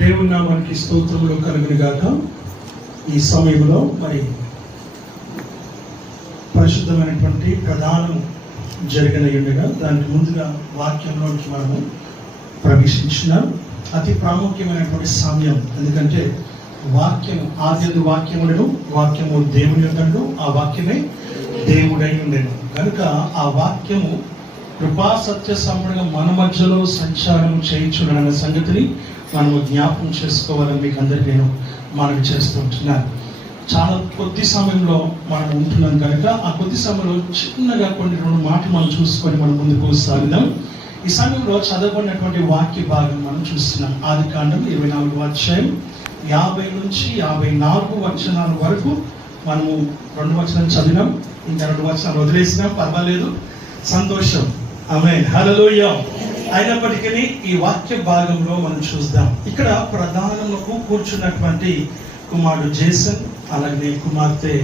దేవుని నామానికి స్తోత్రములు కలుగును గాక. ఈ సమయంలో మరి పరిశుద్ధమైనటువంటి ప్రధానం జరిగినయుండగా దానికి ముందుగా వాక్యంలోకి మనము ప్రవేశించినాం. అతి ప్రాముఖ్యమైనటువంటి సమయం, ఎందుకంటే వాక్యము ఆది వాక్యములను, వాక్యము దేవుని యొద్దను, ఆ వాక్యమే దేవుడై ఉండెను. కనుక ఆ వాక్యము కృపా సత్య సంపూర్ణంగా మన మధ్యలో సంచారం చేయించుడన్న సంగతిని మనము జ్ఞాపకం చేసుకోవాలని మీకు అందరికీ నేను మనవి చేస్తుంటున్నాను. చాలా కొద్ది సమయంలో మనం ఉంటున్నాం కనుక ఆ కొద్ది సమయంలో చిన్నగా కొన్ని రెండు మాటలు మనం చూసుకొని మనం ముందుకు సాగుదాం. ఈ సమయంలో చదవబడినటువంటి వాక్య భాగం మనం చూస్తున్నాం. ఆదికాండం 24వ అధ్యాయం 50 నుంచి 54 వచనాల వరకు మనము 2 వచనాలు చదివినాం. ఇంకా 2 వచనాలు వదిలేసినాం, పర్వాలేదు, సంతోషం. ఆమేన్, హల్లెలూయా. అయినప్పటికీ ఈ వాక్య భాగంలో మనం చూద్దాం. ఇక్కడ ప్రధానములకు కూర్చున్నటువంటి కుమారుడు జేసన్, అలాగే కుమార్తె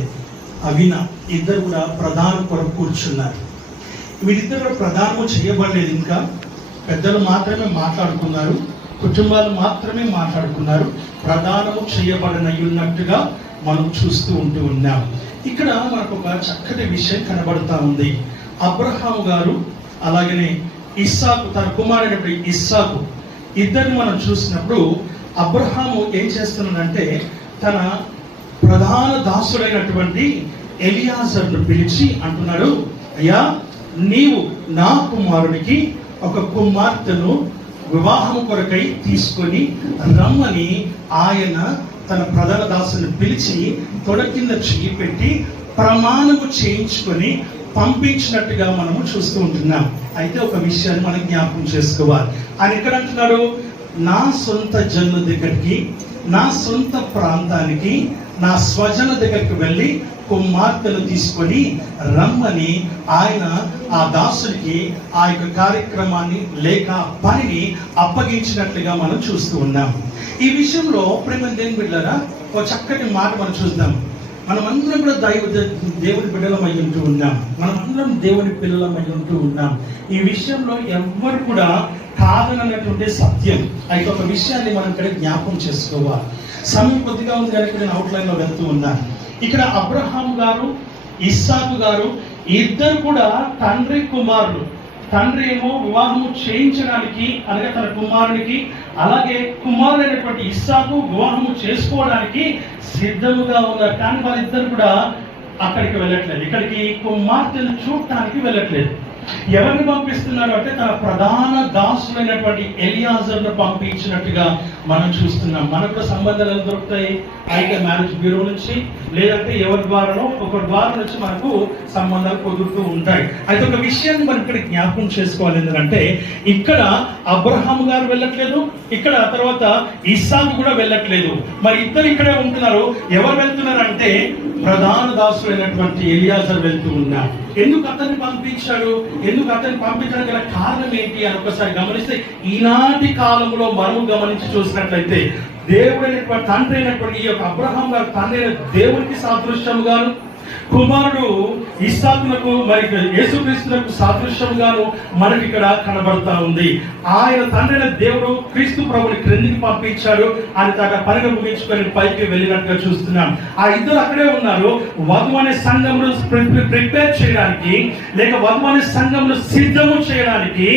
అవిన, ఇద్దరు కూడా ప్రధాన కొరకు కూర్చున్నారు. వీరిద్దరు ప్రధానము చేయబడలేదు. ఇంకా పెద్దలు మాత్రమే మాట్లాడుకున్నారు, కుటుంబాలు మాత్రమే మాట్లాడుకున్నారు. ప్రధానము చేయబడనయ్యున్నట్టుగా మనం చూస్తూ ఉన్నాం. ఇక్కడ మనకు ఒక చక్కటి విషయం కనబడతా ఉంది. అబ్రహాము గారు అలాగనే ఇస్సాకు, తన కుమారుడు ఇస్సాకు, ఇద్దరిని మనం చూసినప్పుడు అబ్రహాము ఏం చేస్తున్నాడంటే తన ప్రధాన దాసుడైనటువంటి ఎలియాజర్ను పిలిచి అంటున్నాడు, అయ్యా, నీవు నా కుమారునికి ఒక కుమార్తెను వివాహం కొరకై తీసుకొని రమ్మని ఆయన తన ప్రధాన దాసుని పిలిచి తొడ కింద చెయ్యి పెట్టి ప్రమాణము చేయించుకొని పంపించినట్టుగా మనము చూస్తూ ఉంటున్నాం. అయితే ఒక విషయాన్ని మనం జ్ఞాపకం చేసుకోవాలి. ఆయన ఎక్కడ అంటున్నాడు, నా సొంత జనుల దగ్గరికి, నా సొంత ప్రాంతానికి, నా స్వజన దగ్గరికి వెళ్ళి కుమార్తెను తీసుకొని రమ్మని ఆయన ఆ దాసుడికి ఆ యొక్క కార్యక్రమాన్ని లేక పనిని అప్పగించినట్లుగా మనం చూస్తూ ఉన్నాం. ఈ విషయంలో ప్రేమ దేవుని బిడ్డలారా, ఒక చక్కటి మాట మనం చూద్దాం. మనమందరం కూడా దేవుని బిడ్డలమై ఉంటూ ఉన్నాం. మనమందరం దేవుని పిల్లలమై ఉంటూ ఉన్నాం. ఈ విషయంలో ఎవ్వరు కూడా కాదనటువంటి సత్యం. అయితే ఒక విషయాన్ని మనం ఇక్కడ జ్ఞాపకం చేసుకోవాలి. సమయం కొద్దిగా ఉంది కనుక నేను అవుట్లైన్ లో వెళ్తూ ఉన్నాను. ఇక్కడ అబ్రహాం గారు, ఇస్సాకు గారు ఇద్దరు కూడా తండ్రి కుమారులు. తండ్రి ఏమో వివాహము చేయించడానికి అనగా తన కుమారునికి, అలాగే కుమారుడైనటువంటి ఇస్సాకు వివాహము చేసుకోవడానికి సిద్ధముగా ఉన్నారు. కానీ వాళ్ళిద్దరు కూడా అక్కడికి వెళ్ళట్లేదు, ఇక్కడికి కుమార్తెను చూడటానికి వెళ్ళట్లేదు. ఎవరిని పంపిస్తున్నారు అంటే తన ప్రధాన దాసులైనటువంటి ఎలియాజర్ను పంపించినట్టుగా మనం చూస్తున్నాం. మనకు కూడా సంబంధాలు దొరుకుతాయి, అయితే మ్యారేజ్ బ్యూరో నుంచి, లేదంటే ఎవరి ద్వారానో ఒకరి ద్వారా నుంచి మనకు సంబంధాలు కుదురుతూ ఉంటాయి. అయితే ఒక విషయాన్ని మనం ఇక్కడ జ్ఞాపకం చేసుకోవాలి. ఎందుకంటే ఇక్కడ అబ్రహాం గారు వెళ్ళట్లేదు, ఇక్కడ తర్వాత ఇస్సాకు కూడా వెళ్ళట్లేదు. మరి ఇద్దరు ఇక్కడే ఉంటున్నారు. ఎవరు వెళ్తున్నారు అంటే ప్రధాన దాసులైనటువంటి ఎలియాజర్ వెళ్తూ ఉన్నారు. ఎందుకు అతన్ని పంపించాడు, ఎందుకు అతన్ని పంపించడానికి గల కారణం ఏంటి అని ఒకసారి గమనిస్తే, ఈనాటి కాలంలో మనము గమనించి చూసినట్లయితే దేవుడైనటువంటి తండ్రి అయినటువంటి ఈ యొక్క అబ్రహాం గారు తండ్రి అయిన దేవునికి సాదృశ్యముగాను, కుమారుడు ఇస్సాకునకు మరి యేసుక్రీస్తునకు సాదృశ్యంగాను మనకి ఇక్కడ కనబడతా ఉంది. ఆయన తండ్రి అయిన దేవుడు క్రీస్తు ప్రభుని క్రిందికి పంపించాడు. ఆయన తన పనిని ముగించుకొని పైకి వెళ్ళినట్టుగా చూస్తున్నాం. ఆ ఇద్దరు అక్కడే ఉన్నారు. వధువు అనే సంఘమును ప్రిపేర్ చేయడానికి, లేక వధువు అనే సంఘమును సిద్ధము చేయడానికి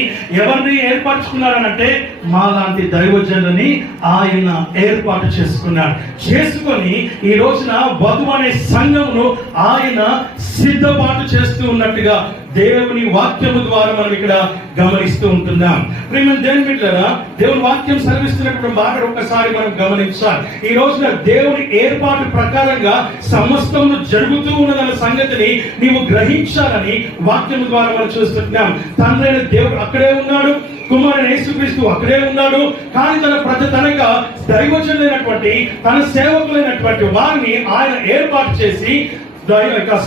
ఎవరిని ఏర్పరచుకున్నారనంటే మా లాంటి దైవజనులని ఆయన ఏర్పాటు చేసుకున్నాడు. చేసుకొని ఈ రోజున వధువు అనే సంఘమును ఆయన సిద్ధపాటు చేస్తూ ఉన్నట్టుగా దేవుని వాక్యము ద్వారా మనం ఇక్కడ గమనిస్తూ ఉంటున్నాం. ప్రియమైన దేవుని బిడ్డలారా, దేవుని వాక్యం సెలవిస్తున్నప్పుడు మాట ఒక్కసారి మనం గమనించాలి. ఈ రోజున దేవుని ఏర్పాటు ప్రకారంగా సమస్తము జరుగుతూ ఉన్నదన్న సంగతిని నీవు గ్రహించాలని వాక్యము ద్వారా మనం చూస్తున్నాం. తండ్రి అయిన దేవుడు అక్కడే ఉన్నాడు, కుమారుడు యేసుక్రీస్తు అక్కడే ఉన్నాడు. కానీ తనగా దైవజనులైనటువంటి తన సేవకులైనటువంటి వారిని ఆయన ఏర్పాటు చేసి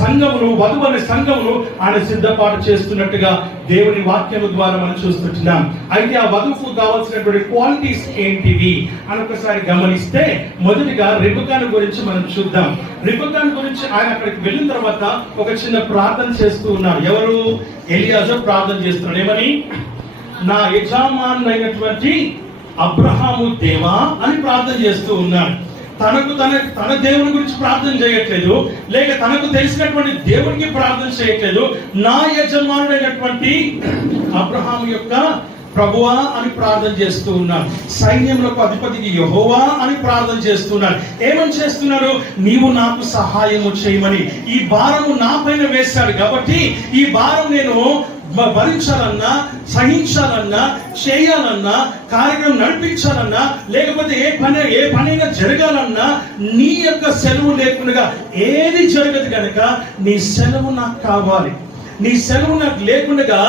సంఘమును, వధువు అనే సంఘమును ఆయన సిద్ధపాటు చేస్తున్నట్టుగా దేవుని వాక్యము ద్వారా మనం చూస్తున్నాం. అయితే ఆ వధువుకు కావాల్సినటువంటి క్వాలిటీస్ ఏంటివి అని ఒకసారి గమనిస్తే, మొదటిగా రిబకాను గురించి మనం చూద్దాం. రిబకాను గురించి ఆయన అక్కడికి వెళ్ళిన తర్వాత ఒక చిన్న ప్రార్థన చేస్తూ ఉన్నారు. ఎవరు? ఎలియాజర్ ప్రార్థన చేస్తున్నాడు. ఏమని? నా యజమానులైనటువంటి అబ్రహాము దేవా అని ప్రార్థన చేస్తూ ఉన్నాడు. తన దేవుని గురించి ప్రార్థన చేయట్లేదు, లేక తనకు తెలిసినటువంటి దేవునికి ప్రార్థన చేయట్లేదు. నా యజమానుడైనటువంటి అబ్రహాము యొక్క ప్రభువా అని ప్రార్థన చేస్తూ ఉన్నాడు. సైన్యములకు అధిపతికి యెహోవా అని ప్రార్థన చేస్తున్నాడు. ఏమని చేస్తున్నాడు? నీవు నాకు సహాయము చేయమని. ఈ భారము నా పైన వేశాడు కాబట్టి ఈ భారం నేను భరించాలన్నా, సహించాలన్నా, చేయాలన్నా, కార్యక్రమం నడిపించాలన్నా, లేకపోతే ఏ పనైనా జరగాలన్నా నీ యొక్క సెలవు లేకుండా ఏది జరగదు కనుక నీ సెలవు నాకు కావాలి. నీ సెలవు నాకు లేకుండా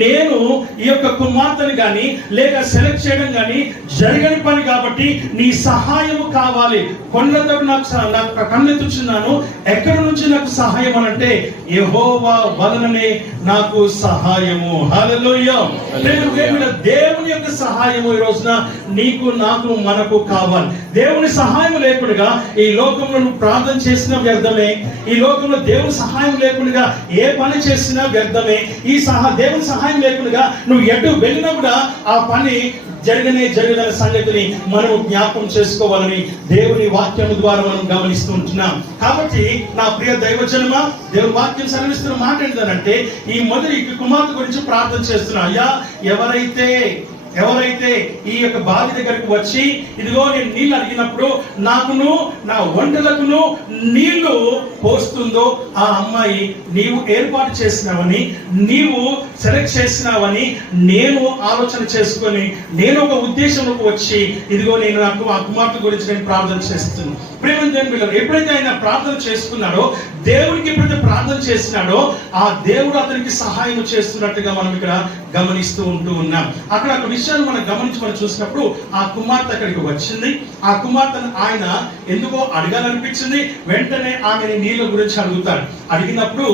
నేను ఈ యొక్క కుమార్తెను కానీ లేక సెలెక్ట్ చేయడం కానీ జరగని పని కాబట్టి నీ సహాయము కావాలి. కొండతో నాకు కన్నెత్తుచున్నాను, ఎక్కడి నుంచి నాకు సహాయం అనంటే యెహోవా వలననే నాకు సహాయము. హల్లెలూయా. దేవుని యొక్క సహాయము ఈ రోజున నీకు, నాకు, మనకు కావాలి. దేవుని సహాయం లేకుండా ఈ లోకంలో నువ్వు ప్రార్థన చేసినా వ్యర్థమే. ఈ లోకంలో దేవుని సహాయం లేకుండా ఏ పని చేసినా వ్యర్థమే. దేవుని సహాయం లేకుండా నువ్వు ఎటు వెళ్ళినా కూడా ఆ పని జరగదనే సంగతిని మనం జ్ఞాపకం చేసుకోవాలని దేవుని వాక్యం ద్వారా మనం గమనిస్తూ ఉంటున్నాం. కాబట్టి నా ప్రియ దైవజనమా, దేవుని వాక్యం సెలవిస్తున్న మాట ఏంటంటే ఈ మొదటి కుమార్తె గురించి ప్రార్థన చేస్తున్నా. అయ్యా, ఎవరైతే ఈ యొక్క బావి దగ్గరకు వచ్చి ఇదిగో నేను నీళ్ళు అడిగినప్పుడు నాకును నా వంటలకును నీళ్లు పోస్తుందో ఆ అమ్మాయి నీవు ఏర్పాటు చేసినావని, నీవు సెలెక్ట్ చేసినావని నేను ఆలోచన చేసుకొని నేను ఒక ఉద్దేశంలోకి వచ్చి ఇదిగో నేను నాకు ఆ కుమార్తె గురించి నేను ప్రార్థన చేస్తున్నాను. ప్రేమ దేవుని ఎప్పుడైతే ఆయన ప్రార్థన చేసుకున్నాడో, దేవునికి ఎప్పుడైతే ప్రార్థన చేసినాడో ఆ దేవుడు అతనికి సహాయం చేస్తున్నట్టుగా మనం ఇక్కడ గమనిస్తూ ఉంటూ ఉన్నాం. అక్కడ ఒక విషయాన్ని మనం చూసినప్పుడు ఆ కుమార్తె అక్కడికి వచ్చింది. ఆ కుమార్తెను ఆయన ఎందుకో అడగాలనిపించింది. వెంటనే ఆమెని నీళ్ళ గురించి అడుగుతాడు. అడిగినప్పుడు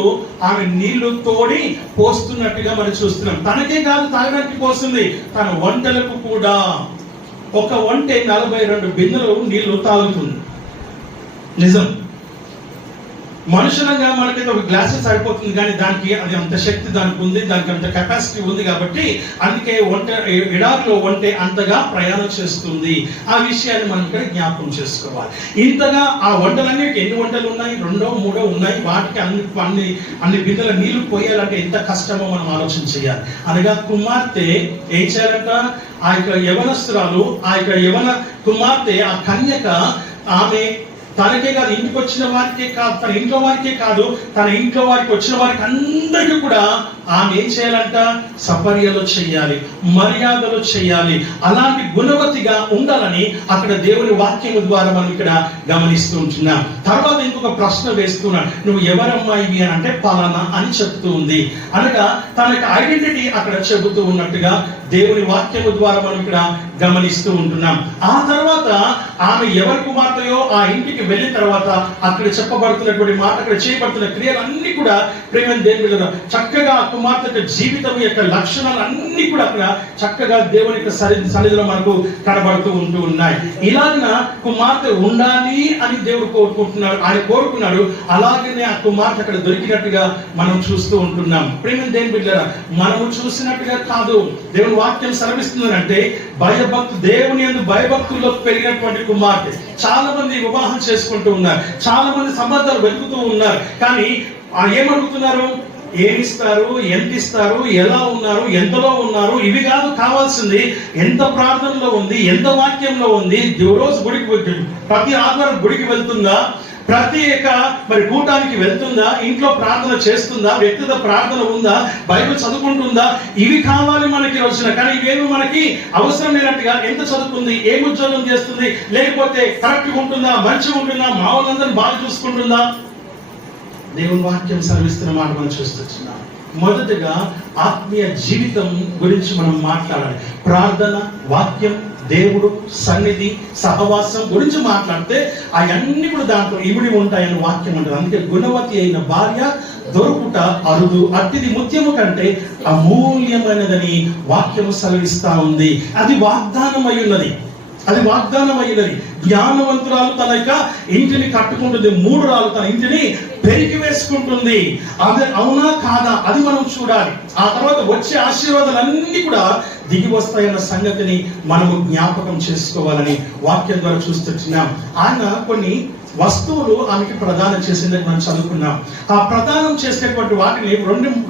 ఆమె నీళ్లు తోడి పోస్తున్నట్టుగా మనం చూస్తున్నాం. తనకే కాదు తాగడానికి పోస్తుంది, తన వంటలకు కూడా. ఒక వంటే 42 బిందెలు నీళ్లు తాగుతుంది. నిజం. మనుషులంగా మనకైతే ఒక గ్లాసెస్ అయిపోతుంది, కానీ దానికి అది అంత శక్తి దానికి ఉంది, దానికి అంత కెపాసిటీ ఉంది కాబట్టి అందుకే ఎడారిలో వంటే అంతగా ప్రయాణం చేస్తుంది. ఆ విషయాన్ని మనం ఇక్కడ జ్ఞాపకం చేసుకోవాలి. ఇంతగా ఆ వంటలన్నీ ఎన్ని వంటలు ఉన్నాయి? 2 3 ఉన్నాయి. వాటికి అన్ని బిందెల నీళ్లు పోయాలంటే ఎంత కష్టమో మనం ఆలోచన చేయాలి. అనగా కుమార్తె ఏం చేయాలంట? ఆ యొక్క యవనస్తురాలు, ఆ యొక్క యవన కుమార్తె, ఆ కన్యక, ఆమె తనకే కాదు, ఇంటికి వచ్చిన వారికే కాదు, తన ఇంట్లో వారికే కాదు, తన ఇంట్లో వారికి వచ్చిన వారికి అందరికీ కూడా ఆమె ఏం చేయాలంట? సపర్యలు చేయాలి, మర్యాదలు చేయాలి. అలాంటి గుణవతిగా ఉండాలని అక్కడ దేవుని వాక్యం ద్వారా మనం ఇక్కడ గమనిస్తూ ఉంటున్నాం. తర్వాత ఇంకొక ప్రశ్న వేస్తున్నాడు. నువ్వు ఎవరమ్మాయివి అని అంటే పలానా అని చెప్తూ ఉంది. అనగా తనకి ఐడెంటిటీ అక్కడ చెబుతూ ఉన్నట్టుగా దేవుని వాక్యం ద్వారా మనం ఇక్కడ గమనిస్తూ ఉంటున్నాం. ఆ తర్వాత ఆమె ఎవరి కుమార్తెయో ఆ ఇంటికి వెళ్ళిన తర్వాత అక్కడ చెప్పబడుతున్నటువంటి మాట, అక్కడ చేయబడుతున్న క్రియలన్నీ కూడా ప్రేమ దేవుని చక్కగా కుమార్తె జీవితం యొక్క లక్షణాలు అన్ని కూడా అక్కడ చక్కగా దేవుని యొక్క సన్నిధిలో మనకు కనబడుతూ ఉంటూ ఉన్నాయి. ఇలాగ కుమార్తె ఉండాలి అని దేవుడు కోరుకుంటున్నాడు, ఆయన కోరుకున్నాడు. అలాగనే ఆ కుమార్తె అక్కడ దొరికినట్టుగా మనం చూస్తూ ఉంటున్నాం. ప్రేమ దేవుని బిడ్డలారా, మనము చూసినట్టుగా కాదు. దేవుని వాక్యం సెలవిస్తుందంటే దేవుని యందు భయభక్తుల్లో పెరిగినటువంటి కుమార్తె. చాలా మంది వివాహం చేసుకుంటూ ఉన్నారు, చాలా మంది సంబంధాలు వెతుకుతూ ఉన్నారు. కానీ ఏమడుగుతున్నారు? ఏమిస్తారు, ఎంత ఇస్తారు, ఎలా ఉన్నారు, ఎంతలో ఉన్నారు, ఇవి కాదు కావాల్సింది. ఎంత ప్రార్థనలో ఉంది, ఎంత వాక్యంలో ఉంది, రోజు గుడికి ప్రతి ఆదివారం గుడికి వెళ్తుందా, ప్రతి మరి కూటానికి వెళ్తుందా, ఇంట్లో ప్రార్థన చేస్తుందా, వ్యక్తిగత ప్రార్థన ఉందా, బైబిల్ చదువుకుంటుందా, ఇవి కావాలి మనకి రోజున. కానీ ఇవేమి మనకి అవసరం లేనట్టుగా ఎంత చదువుకుంది, ఏం ఉద్యోగం చేస్తుంది, లేకపోతే కరెక్ట్గా ఉంటుందా, మంచిగా ఉంటుందా, మా వాళ్ళందరినీ బాగా చూసుకుంటుందా? దేవుని వాక్యం సెలవిస్తున్న మాట మనం చూస్తున్నాం. మొదటగా ఆత్మీయ జీవితం గురించి మనం మాట్లాడాలి. ప్రార్థన, వాక్యం, దేవుడు, సన్నిధి, సహవాసం గురించి మాట్లాడితే అవన్నీ కూడా దాంట్లో ఇమిడి ఉంటాయని వాక్యం అంటారు. అందుకే గుణవతి అయిన భార్య దొరుకుట అరుదు, అట్టిది ముత్యము కంటే అమూల్యమైనదని వాక్యము సెలవిస్తా ఉంది. అది వాగ్దానం అయి ఉన్నది. అది వాగ్దానం అయినది. జ్ఞానవంతురాలు తన యొక్క ఇంటిని కట్టుకుంటుంది, 3 రాళ్ళు తన ఇంటిని పెరిగి వేసుకుంటుంది. అది అవునా కాదా అది మనం చూడాలి. ఆ తర్వాత వచ్చే ఆశీర్వాదాలన్నీ కూడా దిగి వస్తాయన్న సంగతిని మనము జ్ఞాపకం చేసుకోవాలని వాక్యం ద్వారా చూస్తున్నాం. ఆయన కొన్ని వస్తువులు ఆమెకి ప్రదానం చేసిందని మనం చదువుకున్నాం. ఆ ప్రదానం చేసేటువంటి వాటిని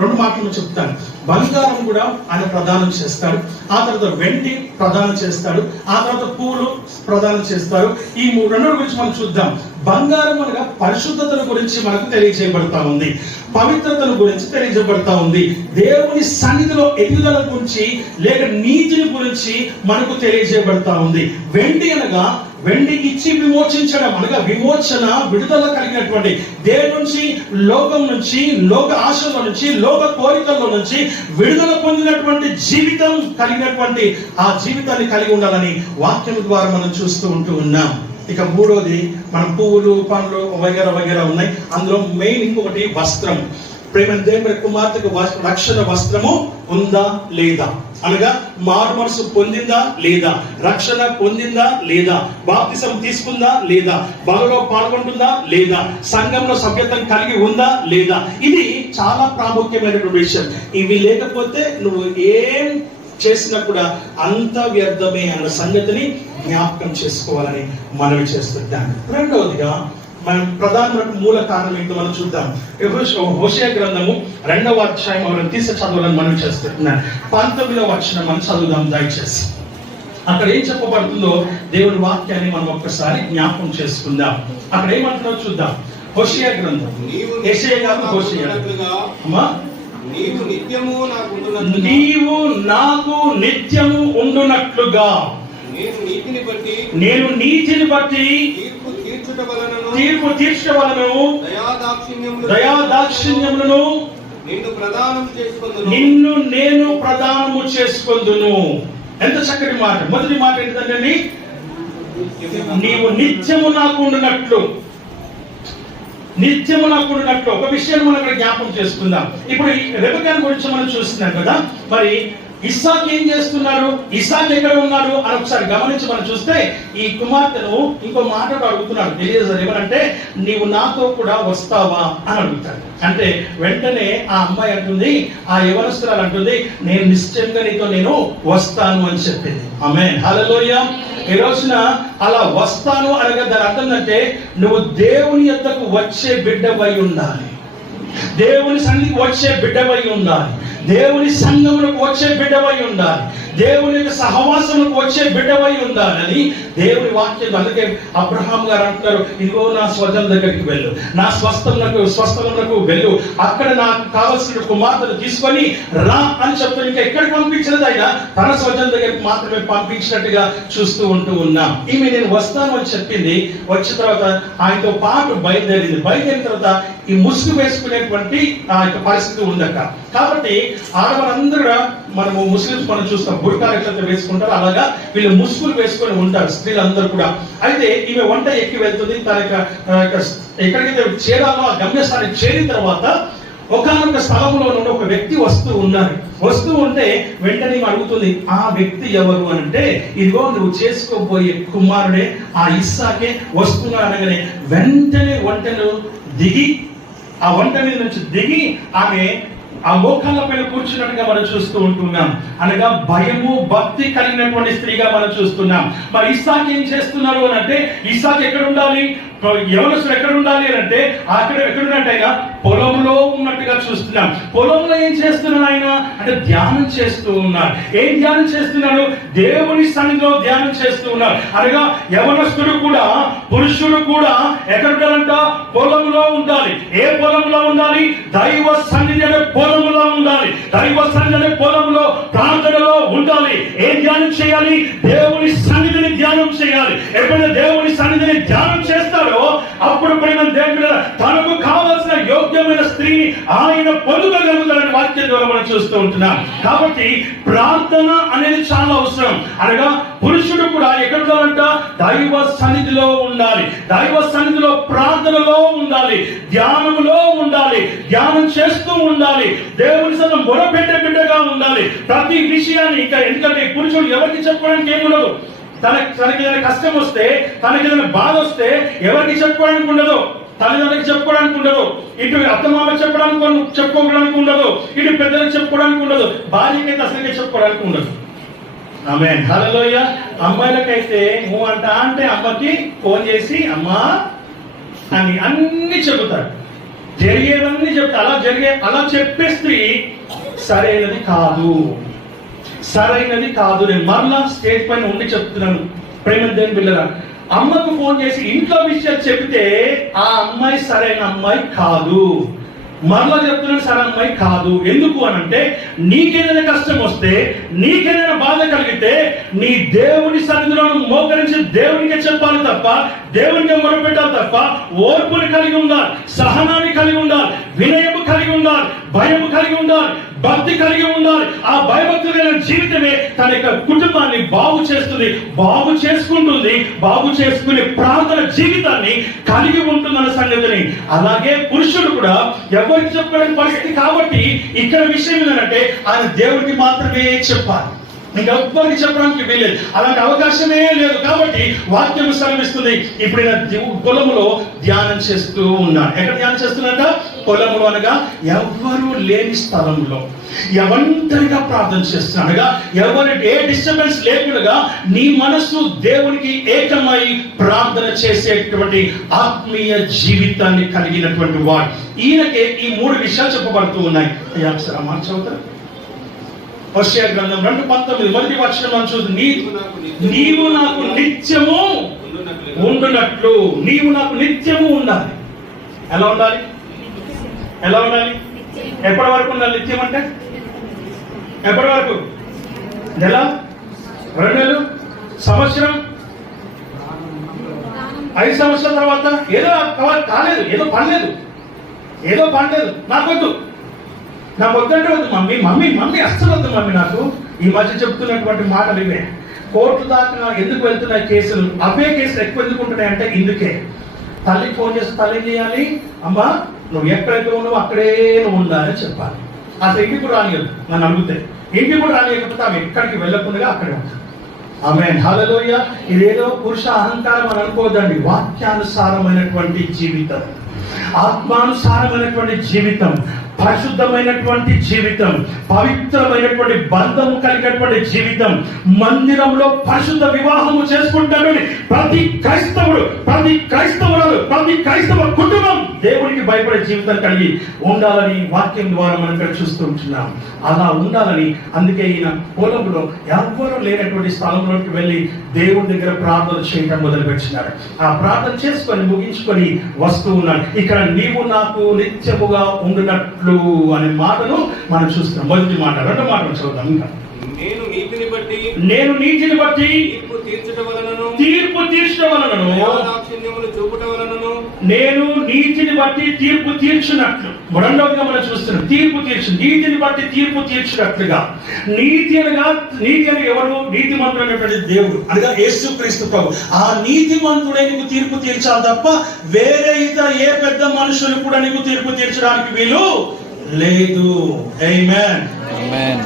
రెండు మాటలు చెప్తాను. బంగారం కూడా ఆయన ప్రదానం చేస్తాడు, ఆ తర్వాత వెండి ప్రదానం చేస్తాడు, ఆ తర్వాత పూలు ప్రదానం చేస్తారు. ఈ రెండు గురించి మనం చూద్దాం. బంగారం అనగా పరిశుద్ధతను గురించి మనకు తెలియజేయబడతా ఉంది, పవిత్రతను గురించి తెలియజేయబడతా ఉంది, దేవుని సన్నిధిలో ఎదుగుదల గురించి లేక నీతిని గురించి మనకు తెలియజేయబడతా ఉంది. వెండి అనగా వెండి ఇచ్చి విమోచించడం అనగా విమోచన, విడుదల కలిగినటువంటి దేని నుంచి, లోకం నుంచి, లోక ఆశల నుంచి, లోక కోరికల్లో నుంచి విడుదల పొందినటువంటి జీవితం కలిగినటువంటి ఆ జీవితాన్ని కలిగి ఉండాలని వాక్యం ద్వారా మనం చూస్తూ ఉన్నాం. ఇక 3వది మనం పువ్వులు, పండ్లు వగైరా ఉన్నాయి. అందులో మెయిన్ ఇంకొకటి వస్త్రం. ప్రేమ దేవుని కుమార్తెకు రక్షణ వస్త్రము ఉందా లేదా అనగా మారు మనసు పొందిందా లేదా, రక్షణ పొందిందా లేదా, బాప్తిసం తీసుకుందా లేదా, బలలో పాల్గొంటుందా లేదా, సంఘంలో సభ్యత్వం కలిగి ఉందా లేదా. ఇది చాలా ప్రాముఖ్యమైనటువంటి విషయం. ఇవి లేకపోతే నువ్వు ఏం చేసినా కూడా అంత వ్యర్థమే అన్న సంగతిని జ్ఞాపకం చేసుకోవాలని మనవి చేస్తున్నాను. రెండవదిగా మనం ప్రధానమైన మూల కారణం ఏంటో మనం చూద్దాం. హోషేయ గ్రంథము 2వ అధ్యాయం ఎవరైనా తీసి చదవాలని మనం చేస్తున్నాను. 19వ వచనం మనం చదువుదాం దయచేసి. అక్కడ ఏం చెప్పబడుతుందో దేవుని వాక్యాన్ని మనం ఒక్కసారి జ్ఞాపకం చేసుకుందాం. అక్కడ ఏమంటున్నారో చూద్దాం. హోషేయ గ్రంథం, యెషయా గారు హోషేయ, నీవు నాకు నిత్యము ఉండునట్లుగా నేను నీతిని బట్టి తీర్పు తీర్చవలను, దయాదాక్షిణ్యములను నిన్ను నేను ప్రదానము చేసుకొందును. ఎంత చక్కటి మాట. మొదటి మాట ఏంటంటే నీవు నిత్యము నాకు ఉండునట్లు. నిత్యము నాకు ఉండునట్లు ఒక విషయాన్ని మనం ఇక్కడ జ్ఞాపకం చేసుకుందాం. ఇప్పుడు రెబెకా గురించి మనం చూస్తున్నాం కదా. మరి ఇస్సాకు ఏం చేస్తున్నారు, ఇస్సాకు ఎక్కడ ఉన్నారు అని ఒకసారి గమనించి మనం చూస్తే ఈ కుమార్తెను ఇంకో మాట అడుగుతున్నాడు తెలియజేశారు. ఏమనంటే నీవు నాతో కూడా వస్తావా అని అడుగుతాడు. అంటే వెంటనే ఆ అమ్మాయి అంటుంది, ఆ యవనస్తురాలు అంటుంది, నేను నిశ్చయంగా నీతో నేను వస్తాను అని చెప్పింది. ఆమేన్, హల్లెలూయా. ఈ రోజున అలా వస్తాను అనగా దాని అర్థం అంటే నువ్వు దేవుని యొద్దకు వచ్చే బిడ్డవై ఉండాలి, దేవుని సన్నిధికి వచ్చే బిడ్డవై ఉండాలి, దేవుని సంఘములకు వచ్చే బిడ్డవై ఉండాలి, దేవుని యొక్క సహవాసములకు వచ్చే బిడ్డవై ఉండాలని దేవుని వాక్యం. అందుకే అబ్రహాం గారు అంటున్నారు, ఇదిగో నా స్వజం దగ్గరికి వెళ్ళు, నా స్వస్థలములకు వెళ్ళు, అక్కడ నాకు కావలసిన కుమార్తెను తీసుకొని రా అని చెప్తాను. ఇంకా ఎక్కడికి పంపించినది ఆయన తన స్వజం దగ్గరికి మాత్రమే పంపించినట్టుగా చూస్తూ ఉన్నాం. ఈమె నేను వస్తాను అని చెప్పింది. వచ్చిన తర్వాత ఆయనతో పాటు బయలుదేరిన తర్వాత ఈ ముసుగు వేసుకునేటువంటి ఆ యొక్క పరిస్థితి ఉందట. కాబట్టి ఆడవారందరూ మనము ముస్లిమ్స్ మనం చూస్తాం, బుర్కాలు ఎట్లయితే వేసుకుంటారో అలాగా వీళ్ళు ముసుగులు వేసుకొని ఉంటారు స్త్రీలందరూ కూడా. అయితే ఈమె వంట ఎక్కి వెళ్తుంది, తన ఎక్కడికైతే చేరాలో ఆ గమ్యస్థానానికి చేరిన తర్వాత ఒకనొక స్థలంలో నుండి ఒక వ్యక్తి వస్తూ ఉంటే వెంటనే అడుగుతుంది, ఆ వ్యక్తి ఎవరు అని అంటే ఇదిగో నువ్వు చేసుకోబోయే కుమారుడే ఆ ఇస్సాకే వస్తున్నా అనగానే వెంటనే ఆ వంట మీద నుంచి దిగి ఆమె ఆ మోకాళ్ళ పైన కూర్చున్నట్టుగా మనం చూస్తూ ఉంటున్నాం. అనగా భయము భక్తి కలిగినటువంటి స్త్రీగా మనం చూస్తున్నాం. మరి ఇస్సాకు ఏం చేస్తున్నారు అని అంటే, ఇస్సాకు ఎక్కడ ఉండాలి, యవనస్తుడు ఎక్కడ ఉండాలి అని అంటే అక్కడ ఎక్కడున్నట్టు ఆయన పొలంలో ఉన్నట్టుగా చూస్తున్నాం. పొలంలో ఏం చేస్తున్నాడు ఆయన అంటే ధ్యానం చేస్తూ ఉన్నారు. ఏం ధ్యానం చేస్తున్నాడు? దేవుని సన్నిధిలో ధ్యానం చేస్తూ ఉన్నారు. అనగా యవనస్తుడు కూడా పురుషుడు కూడా ఎక్కడ ఉండాలంట? పొలంలో ఉండాలి. ఏ పొలంలో ఉండాలి? దైవ సన్నిధి అనే పొలంలో ఉండాలి. దైవ సన్నిధి అనే పొలంలో ప్రార్థనలో ఉండాలి. ఏం ధ్యానం చేయాలి? దేవుని సన్నిధిని ధ్యానం చేయాలి. ఎప్పుడైతే దేవుని సన్నిధిని ధ్యానం చేస్తాడో అప్పుడు ప్రేమ దేవుడు తనకు కావాల్సిన యోగ్యమైన స్త్రీని ఆయన పొందుకోగలుగుతాడని వాక్యం ద్వారా మనం చూస్తూ ఉంటున్నాం. కాబట్టి ప్రార్థన అనేది చాలా అవసరం. అనగా పురుషుడు కూడా ఎక్కడ ఉండాలంట? దైవ సన్నిధిలో ఉండాలి. దైవ సన్నిధిలో ప్రార్థనలో ఉండాలి, ధ్యానంలో ఉండాలి, ధ్యానం చేస్తూ ఉండాలి, దేవుని సన్నిధిలో మొరపెట్టే బిడ్డగా ఉండాలి. ప్రతి విషయాన్ని ఇంకా ఎందుకంటే పురుషుడు ఎవరికి చెప్పుకోవడానికి ఏముండదు. తనకి ఏదైనా కష్టం వస్తే, తనకి ఏదైనా బాధ వస్తే ఎవరికి చెప్పుకోవడానికి ఉండదు. తల్లిదండ్రులకు చెప్పుకోవడానికి ఉండదు, ఇటు అత్తమామ చెప్పుకోవడానికి ఉండదు, ఇటు పెద్దలకు చెప్పుకోవడానికి ఉండదు, భార్యకైతే అసలుకే చెప్పుకోవడానికి ఉండదు. ఆమేన్, హల్లెలూయా. అమ్మాయిలకైతే నువ్వు అంటే అమ్మకి ఫోన్ చేసి అమ్మా అని అన్ని చెబుతాడు, జరిగేవన్నీ చెప్తా. అలా చెప్పే స్త్రీ సరైనది కాదు. నేను మరలా స్టేజ్ పైన ఉండి చెప్తున్నాను, ప్రేమ దేవుని బిడ్డలారా, అమ్మకు ఫోన్ చేసి ఇంట్లో విషయాలు చెప్తే ఆ అమ్మాయి సరైన అమ్మాయి కాదు. మరలా చెప్తున్నాను, సరైన అమ్మాయి కాదు. ఎందుకు అనంటే, నీకేదైనా కష్టం వస్తే, నీకేదైనా బాధ కలిగితే నీ దేవుని సన్నిధిలో మోకరించి దేవునికే చెప్పాలి తప్ప, దేవునికే మొరపెట్టాలి తప్ప, ఓర్పుని కలిగి ఉండాలి, సహనాన్ని కలిగి ఉండాలి, వినయము కలిగి ఉండాలి, భయము కలిగి ఉండాలి, భక్తి కలిగి ఉండాలి. ఆ భయభక్తులైన జీవితమే తన యొక్క కుటుంబాన్ని బాగు చేస్తుంది, బాగు చేసుకుంటుంది, బాగు చేసుకునే ప్రార్థన జీవితాన్ని కలిగి ఉంటుందన్న సంగతిని. అలాగే పురుషుడు కూడా ఎవరికి చెప్పలేని పరిస్థితి కాబట్టి ఇక్కడ విషయం ఏంటంటే ఆయన దేవుడికి మాత్రమే చెప్పాలి, ఇంకెవ్వరికి చెప్పడానికి వీలేదు. అలాంటి అవకాశమే లేదు. కాబట్టి వాక్యం సెలవిస్తుంది. ఇప్పుడు పొలములో ధ్యానం చేస్తూ ఉన్నాడు. ఎక్కడ ధ్యానం చేస్తున్నట్ట? పొలములో, అనగా ఎవ్వరూ లేని స్థలంలో ఒంటరిగా ప్రార్థన చేస్తున్నాడుగా, ఏ డిస్టర్బెన్స్ లేకుండా నీ మనస్సు దేవునికి ఏకమై ప్రార్థన చేసేటువంటి ఆత్మీయ జీవితాన్ని కలిగినటువంటి వాడు. ఈయనకే ఈ 3 విషయాలు చెప్పబడుతూ ఉన్నాయి. ఒకసారి మాట చదువుతారు. హోషేయ గ్రంథం 2:19 మొదటి వచనం మనం చూద్దాం. నీవు నాకు నిత్యము ఉండునట్లు. నీవు నాకు నిత్యము ఉండాలి. ఎలా ఉండాలి? ఎప్పటి వరకు ఉండాలి నిత్యం అంటే? ఎప్పటి వరకు? నెల, 2 నెలలు, సంవత్సరం, 5 సంవత్సరాల తర్వాత ఏదో కాలేదు, ఏదో పడలేదు, నాకు వద్దంటే వద్దు మమ్మీ అస్సలు వద్దు మమ్మీ. నాకు ఈ మధ్య చెప్తున్నటువంటి మాటలు ఇవే. కోర్టు దాకా ఎందుకు వెళ్తున్నాయి కేసులు? అవే కేసులు ఎక్కువ ఎందుకు ఉంటున్నాయి అంటే ఇందుకే. తల్లికి ఫోన్ చేసి తల్లి ఏం చేయాలి? అమ్మా నువ్వు ఎక్కడైతే ఉన్నావు అక్కడే నువ్వు ఉండాలని చెప్పాలి. అసలు ఇంటికి కూడా రానియదు. నన్ను అడిగితే ఇంటికి కూడా రానియకపోతే ఆమె ఎక్కడికి వెళ్ళకుండా అక్కడే ఉంటుంది. ఆమేన్, హల్లెలూయా. ఇదేదో పురుష అహంకారం అని అనుకోవద్దండి. వాక్యానుసారమైనటువంటి జీవితం, ఆత్మానుసారమైనటువంటి జీవితం, పరిశుద్ధమైనటువంటి జీవితం, పవిత్రమైనటువంటి బంధము కలిగినటువంటి జీవితం, మందిరంలో పరిశుద్ధ వివాహము చేసుకుంటామని ప్రతి క్రైస్తవుడు, ప్రతి క్రైస్తవురాలు, ప్రతి క్రైస్తవ కుటుంబం దేవునికి భయపడే జీవితం కలిగి ఉండాలని వాక్యం ద్వారా మనం ఇక్కడ చూస్తూ ఉంటున్నాం. అలా ఉండాలని అందుకే ఈయన పొలంలో ఎవ్వరూ లేనటువంటి స్థలంలోకి వెళ్ళి దేవుని దగ్గర ప్రార్థన చేయడం మొదలుపెట్టినాడు. ఆ ప్రార్థన చేసుకొని ముగించుకొని వస్తూ ఉన్నాడు. ఇక్కడ నీవు నాకు నిత్యముగా ఉండునట్లు అనే మాటను మనం చూస్తున్నాం. మొదటి మాట, 2 మాటలు చదువుతాం. ఇంకా నేను నీతిని బట్టి తీర్పు తీర్చడం వలనను నేను నీతిని బట్టి తీర్పు తీర్చునట్లు. రెండవదిగా మనం చూస్తున్నాం, తీర్పు తీర్చు, నీతిని బట్టి తీర్పు తీర్చునట్లుగా. నీతి అనగా ఎవరు? నీతిమంతుడైనటువంటి దేవుడు, అనగా యేసుక్రీస్తు ప్రభు. ఆ నీతిమంతుడే నీకు తీర్పు తీర్చాలి తప్ప వేరే ఇతర ఏ పెద్ద మనుషులు కూడా నీకు తీర్పు తీర్చడానికి వీలు లేదు. ఆమేన్.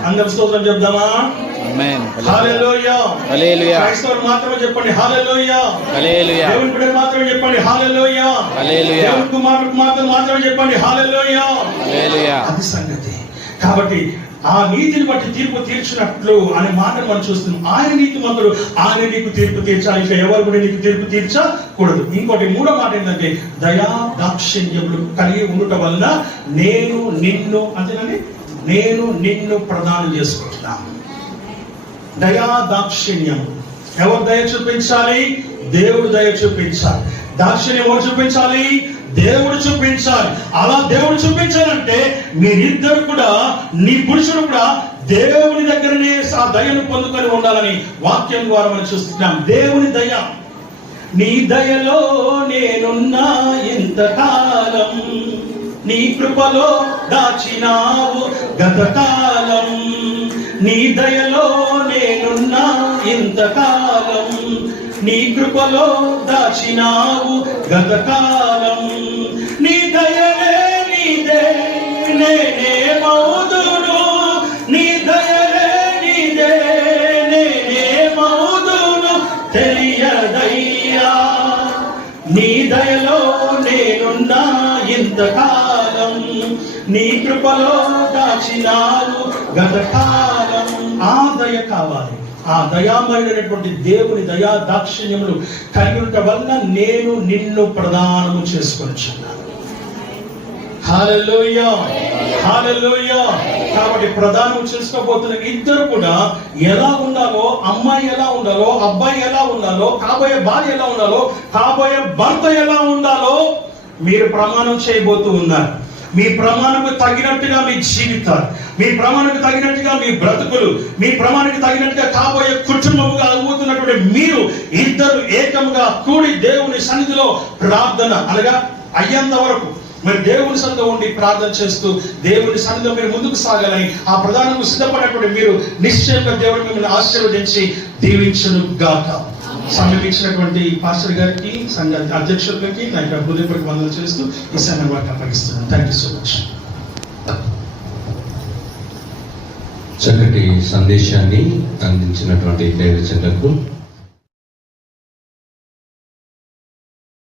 అందరం స్తోత్రం చెప్దామా? హల్లెలూయా. క్రైస్తవులు మాత్రమే చెప్పండి హల్లెలూయా. దేవుని బిడ్డలు మాత్రమే చెప్పండి హల్లెలూయా. దేవుని కుమారులకు మాత్రమే చెప్పండి హల్లెలూయా. అది సంగతి. కాబట్టి ఆ నీతిని బట్టి తీర్పు తీర్చినట్లు అనే మాట మనం చూస్తున్నాం. ఆయన నీతిమంతుడు, ఆయన నీకు తీర్పు తీర్చాలి. ఇక ఎవరు కూడా నీకు తీర్పు తీర్చకూడదు. ఇంకోటి 3వ మాట ఏంటంటే దయా దాక్షిణ్యములు కలిగి ఉండటం వలన నేను నిన్ను ప్రదానం చేసుకుంటున్నాను. దయా దాక్షిణ్యం. ఎవరు దయ చూపించాలి? దేవుడు దయ చూపించాలి. దాక్షిణ్యం ఎవరు చూపించాలి? దేవుడు చూపించాలి. అలా దేవుడు చూపించాలంటే మీరిద్దరు కూడా, నీ పురుషుడు కూడా దేవుని దగ్గరనే ఆ దయను పొందుకొని ఉండాలని వాక్యం ద్వారా మనం చూస్తున్నాం. దేవుని దయ. నీ దయలో నేనున్నా ఇంతకాలం, నీ కృపలో దాచినావు గతకాలం. నీ దయలో నేనున్నా ఇంతకాలం, నీ కృపలో దాచినావు గతకాలం. నీ దయలే నీదే నేనేమవుదును, నీ దయలే నీదే నేనేమవుదును, దయలో నేనున్నా ఇంతకాలం, నీ కృపలో దాచినారు గతకాలం. ఆ దయ కావాలి. ఆ దయామయుడైనటువంటి దేవుని దయా దాక్షిణ్యములు కలిగి ఉండటం వల్ల నేను నిన్ను ప్రదానము చేసుకొనిచున్నాను. హల్లెలూయా, హల్లెలూయా. కాబట్టి ప్రదానం చేసుకోబోతున్న ఇద్దరు కూడా ఎలా ఉండాలో, అమ్మాయి ఎలా ఉండాలో, అబ్బాయి ఎలా ఉండాలో, కాబోయే భార్య ఎలా ఉండాలో, కాబోయే భర్త ఎలా ఉండాలో మీరు ప్రమాణం చేయబోతూ ఉన్నారు. మీ ప్రమాణకు తగినట్టుగా మీ జీవితాలు, మీ ప్రమాణకు తగినట్టుగా మీ బ్రతుకులు, మీ ప్రమాణకు తగినట్టుగా కాబోయే కుటుంబముగా అవుతున్నటువంటి మీరు ఇద్దరు ఏకముగా కూడి దేవుని సన్నిధిలో ప్రార్థన అనగా అయ్యేంత వరకు మరి దేవుని సన్నిధిలో ఉండి ప్రార్థన చేస్తూ దేవుని సన్నిధిలో మీరు ముందుకు సాగాలని ఆ ప్రధానకు సిద్ధపడినటువంటి మీరు నిశ్చయంగా దేవుడు మిమ్మల్ని ఆశీర్వదించి దీవించును గాక. సమీపించినటువంటి పాస్టర్ గారికి, సంఘ అధ్యక్షులకి నా యొక్క హృదయపూర్వక వందలు చేస్తూ ఈ సమయం వారికి అప్పగిస్తున్నాను. Thank you so much. చక్కటి సందేశాన్ని అందించినటువంటి దైవజనులకు